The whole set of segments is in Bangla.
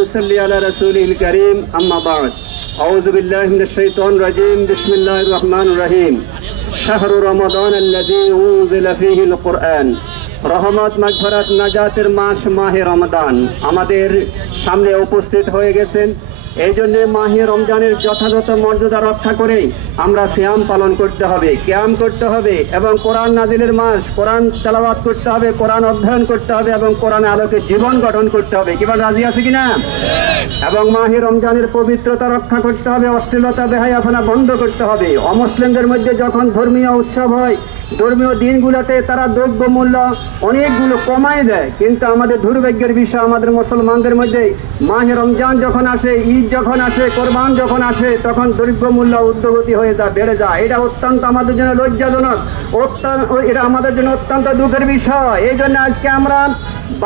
نصلي على رسوله الكريم أما بعد أعوذ بالله من الشيطان الرجيم بسم الله الرحمن الرحيم شهر رمضان الذي أنزل فيه القرآن রহমত মাগফরাত নাজাতের মাস মাহে রমদান আমাদের সামনে উপস্থিত হয়ে গেছেন এই জন্য মাহে রমজানের যথাযথ মর্যাদা রক্ষা করে আমরা শ্যাম পালন করতে হবে, ক্যাম করতে হবে এবং কোরআন নাজিলের মাস, কোরআন তেলাবাদ করতে হবে, কোরআন অধ্যয়ন করতে হবে এবং কোরআন আলোকে জীবন গঠন করতে হবে। কিবা রাজি আছে কিনা? এবং মাহে রমজানের পবিত্রতা রক্ষা করতে হবে, অশ্লীলতা বেহায়াফানা বন্ধ করতে হবে। অমুসলিমদের মধ্যে যখন ধর্মীয় উৎসব হয়, ধর্মীয় দিনগুলোতে তারা দ্রব্য মূল্য অনেকগুলো কমায় দেয়। কিন্তু আমাদের দুর্ভাগ্যের বিষয়, আমাদের মুসলমানদের মধ্যে মাহে রমজান যখন আসে, ঈদ যখন আসে, কোরবান যখন আসে, তখন দ্রব্য মূল্য উদ্যোগতি হয়ে যায় বেড়ে যায় এটা অত্যন্ত আমাদের জন্য লজ্জাজনক। অত্যন্ত, এটা আমাদের জন্য অত্যন্ত দুঃখের বিষয়। এই জন্য আজকে আমরা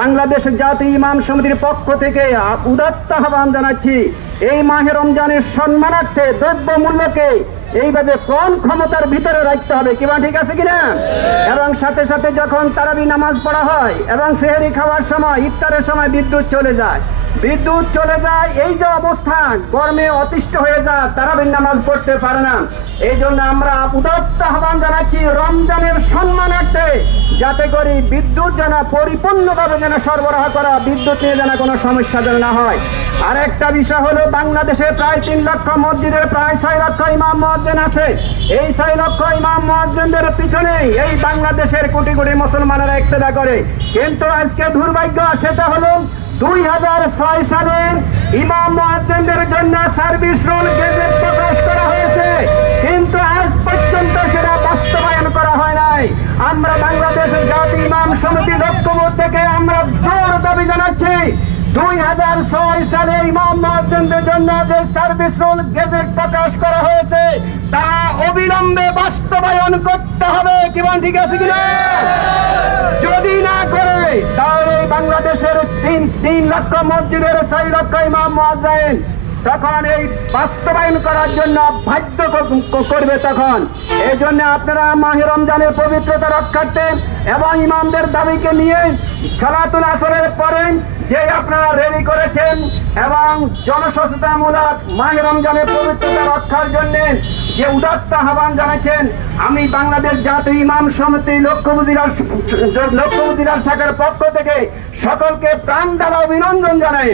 বাংলাদেশ জাতীয় ইমাম সমিতির পক্ষ থেকে উদাত্ত আহ্বান জানাচ্ছি, এই মাহে রমজানের সম্মানার্থে, দ্রব্য মূল্যকে এইভাবে কম ক্ষমতার ভিতরে রাখতে হবে। কিবা ঠিক আছে কিনা? এবং সাথে সাথে যখন তারাবি নামাজ পড়া হয়, এবং সেহেরি খাওয়ার সময়, ইফতারের সময় বিদ্যুৎ চলে যায় বিদ্যুৎ চলে যায়, এই যে অবস্থান, গরমে অতিষ্ঠ হয়ে যায় তারাবির নামাজ পড়তে পারে না। এই জন্য আমরা উদাত্ত আহ্বান জানাচ্ছি রমজানের সম্মানার্থে, যাতে করে বিদ্যুৎ যেন পরিপূর্ণভাবে যেন সরবরাহ করা, বিদ্যুৎ নিয়ে যেন কোনো সমস্যা যেন না হয়। আর একটা বিষয় হলো, বাংলাদেশে প্রায় তিন লক্ষ মসজিদের, প্রায় ছয় লক্ষ ইমাম মহাজ্জেন আছে। এই ছয় লক্ষ ইমাম মহাজ্জেনদের পিছনে এই বাংলাদেশের কোটি কোটি মুসলমানেরা ইক্তেদা করে। কিন্তু আজকে দুর্ভাগ্য, সেটা হলো দুই হাজার ছয় সালে ইমাম মহাজ্জেনদের জন্য সার্ভিস রোল গেজেট প্রকাশ করা হয়েছে। কিন্তু আজ পর্যন্ত সেটা বাস্তবায়ন করা হয় নাই। আমরা বাংলাদেশের জাতি ইমাম সমিতি লক্ষ্যবোধ থেকে আমরা জোর দাবি জানাচ্ছি, দুই হাজার ছয় সালে ইমাম মহাজনদের জন্য যে সার্ভিস রোল গেজেট প্রকাশ করা হয়েছে, তা অবিলম্বে বাস্তবায়ন করতে হবে। কিমান ঠিক আছে কিনা? যদি না করে, তাহলে বাংলাদেশের তিন তিন লক্ষ মসজিদের ছয় লক্ষ ইমাম মহাজাইন তখন এই বাস্তবায়ন করার জন্য বাধ্য করবে তখন। এই জন্য আপনারা মাহে রমজানের পবিত্রতা রক্ষার্থে এবং ইমামদের দাবিকে নিয়ে সালাতুল আসরের পরেন যে আপনারা রেডি করেছেন এবং জনসচেতনামূলক মাহে রমজানের পবিত্রতা রক্ষার জন্য যে উদাত্ত আহ্বান জানাচ্ছেন আমি বাংলাদেশ জাতীয় ইমাম সমিতি লক্ষ্যবুদিরার লক্ষ্যবুদিরার শাখার পক্ষ থেকে সকলকে প্রাণ দ্বারা অভিনন্দন জানাই।